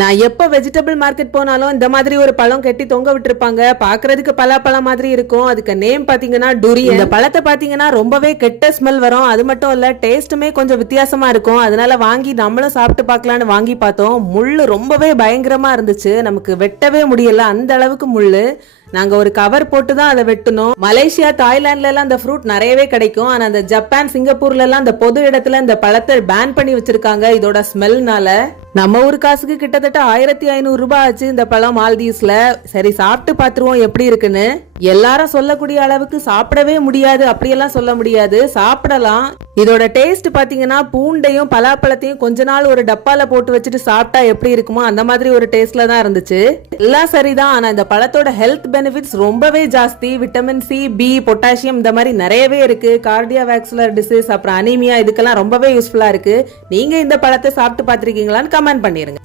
நான் எப்ப vegetable market போனாலும் இந்த மாதிரி ஒரு பழம் கட்டி தொங்க விட்டுருப்பாங்க. பாக்குறதுக்கு பலாப்பழம் மாதிரி இருக்கும். அதுக்கு நேம் பாத்தீங்கன்னா டுரியன். இந்த பழத்தை பாத்தீங்கன்னா ரொம்பவே கெட்ட ஸ்மெல் வரும். அது மட்டும் இல்ல டேஸ்ட்டுமே கொஞ்சம் வித்தியாசமா இருக்கும். அதனால வாங்கி நம்மளும் சாப்பிட்டு பார்க்கலான்னு வாங்கி பார்த்தோம். முள்ளு ரொம்பவே பயங்கரமா இருந்துச்சு. நமக்கு வெட்டவே முடியல, அந்த அளவுக்கு முள்ளு. நாங்க ஒரு கவர் போட்டு தான் அதை வெட்டணும். மலேசியா, தாய்லாந்துல எல்லாம் இந்த ஃப்ரூட் நிறையவே கிடைக்கும். ஆனா அந்த ஜப்பான், சிங்கப்பூர்ல எல்லாம் இந்த பொது இடத்துல இந்த பழத்தை பேன் பண்ணி வச்சிருக்காங்க இதோட ஸ்மெல்னால. நம்ம ஊர் காசுக்கு கிட்டத்தட்ட 1500 ரூபாய் ஆச்சு இந்த பழம் மால்தீவ்ஸ்ல. சரி சாப்பிட்டு பாத்துருவோம் எப்படி இருக்குன்னு. எல்லாரும் சொல்லக்கூடிய அளவுக்கு சாப்பிடவே முடியாது அப்படியெல்லாம் சொல்ல முடியாது, சாப்பிடலாம். இதோட டேஸ்ட் பாத்தீங்கன்னா பூண்டையும் பலாப்பழத்தையும் கொஞ்ச நாள் ஒரு டப்பால போட்டு வச்சுட்டு சாப்பிட்டா எப்படி இருக்குமோ அந்த மாதிரி ஒரு டேஸ்ட்ல தான் இருந்துச்சு. எல்லாம் சரிதான், ஆனா இந்த பழத்தோட ஹெல்த் பெனிஃபிட்ஸ் ரொம்பவே ஜாஸ்தி. விட்டமின் சி, பி, பொட்டாசியம் இந்த மாதிரி நிறையவே இருக்கு. கார்டியோவாஸ்குலர் டிசீஸ், அப்புறம் அனீமியா, இதுக்கெல்லாம் ரொம்பவே யூஸ்ஃபுல்லா இருக்கு. நீங்க இந்த பழத்தை சாப்பிட்டு பாத்திருக்கீங்களான்னு கமெண்ட் பண்ணிருங்க.